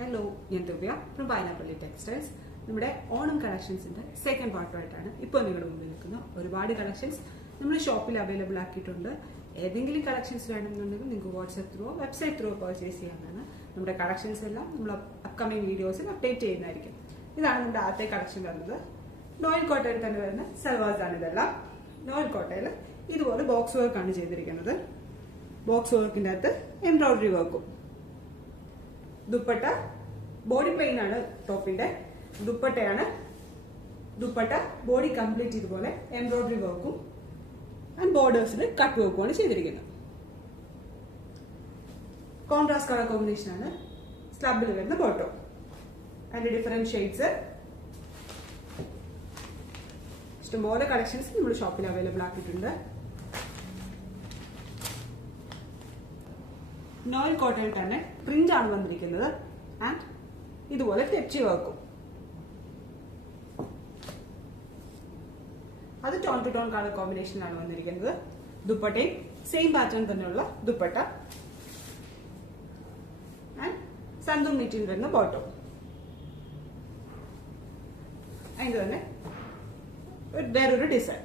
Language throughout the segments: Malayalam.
ഹലോ, ഞാൻ ദിവ്യ ഫ്രം വയനാപ്പള്ളി ടെക്സ്റ്റൈൽസ്. നമ്മുടെ ഓണം കളക്ഷൻസിന്റെ സെക്കൻഡ് പാർട്ടായിട്ടാണ് ഇപ്പോൾ നിങ്ങളുടെ മുമ്പിൽ നിൽക്കുന്ന. ഒരുപാട് കളക്ഷൻസ് നമ്മൾ ഷോപ്പിൽ അവൈലബിൾ ആക്കിയിട്ടുണ്ട്. ഏതെങ്കിലും കളക്ഷൻസ് വേണമെന്നുണ്ടെങ്കിൽ നിങ്ങൾക്ക് WhatsApp through website through purchase ചെയ്യാവുന്നതാണ്. നമ്മുടെ കളക്ഷൻസ് എല്ലാം നമ്മൾ അപ്കമിങ് വീഡിയോസിൽ അപ്ഡേറ്റ് ചെയ്യുന്നതായിരിക്കും. ഇതാണ് നമ്മുടെ ആദ്യത്തെ കളക്ഷൻ വരുന്നത്. നോയൽ കോട്ടയിൽ തന്നെ വരുന്ന സൽവാസ് ആണ്. ഇതെല്ലാം നോയൽ കോട്ടയിൽ ഇതുപോലെ ബോക്സ് വർക്കാണ് ചെയ്തിരിക്കുന്നത്. ബോക്സ് വർക്കിന്റെ അകത്ത് എംബ്രോയിഡറി വർക്കും. ദുപ്പട്ട ബോഡി പ്ലെയിൻ ആണ്. ടോപ്പിന്റെ ദുപ്പട്ടയാണ്. ദുപ്പട്ട ബോഡി കംപ്ലീറ്റ് ഇതുപോലെ എംബ്രോയിഡറി വർക്കും ആൻഡ് ബോർഡേഴ്സിൽ കട്ട് വർക്കുമാണ് ചെയ്തിരിക്കുന്നത്. കോൺട്രാസ്റ്റ് കളർ കോമ്പിനേഷൻ ആണ് സ്ലബിൽ വരുന്ന ബോട്ടം. അതിന്റെ ഡിഫറെന്റ് ഷെയ്ഡ്സ് ഇഷ്ടംപോലെ കളക്ഷൻസ് നമ്മൾ ഷോപ്പിൽ അവൈലബിൾ ആക്കിയിട്ടുണ്ട്. നോയൽ കോട്ടയിൽ തന്നെ പ്രിന്റ് ആണ് വന്നിരിക്കുന്നത് ആൻഡ് ഇതുപോലെ തെച്ചി വർക്കും. അത് ടോൺ ടു ടോൺ കളർ കോമ്പിനേഷനിലാണ് വന്നിരിക്കുന്നത്. ദുപ്പട്ടയും സെയിം പാറ്റേൺ തന്നെയുള്ള ദുപ്പട്ട ആൻഡ് സന്തൂർ നീറ്റിൽ വരുന്ന ബോട്ടം. അതിന് തന്നെ വേറൊരു ഡിസൈൻ.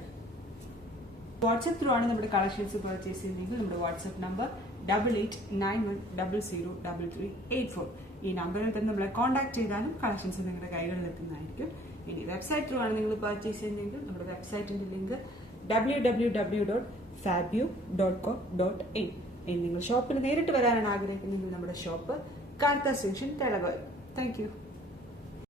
വാട്സ്ആപ്പ് ത്രൂ ആണ് നമ്മുടെ കളക്ഷൻസ് പർച്ചേസ് ചെയ്യുന്നതെങ്കിൽ നമ്മുടെ വാട്സ്ആപ്പ് നമ്പർ 8891003384. ഈ നമ്പറിൽ തന്നെ നമ്മളെ കോൺടാക്ട് ചെയ്താലും കളക്ഷൻസ് നിങ്ങളുടെ കൈകളിൽ എത്തുന്നതായിരിക്കും. ഇനി വെബ്സൈറ്റ് ത്രൂ ആണ് നിങ്ങൾ പർച്ചേസ് ചെയ്യുന്നതെങ്കിൽ നമ്മുടെ വെബ്സൈറ്റിന്റെ ലിങ്ക് www.fabio.co.in. ഇനി നിങ്ങൾ ഷോപ്പിൽ നേരിട്ട് വരാനാണ് ആഗ്രഹിക്കുന്നതെങ്കിൽ നമ്മുടെ ഷോപ്പ് കാർത്ത സ്റ്റേഷൻ, തെളവൽ. Thank U.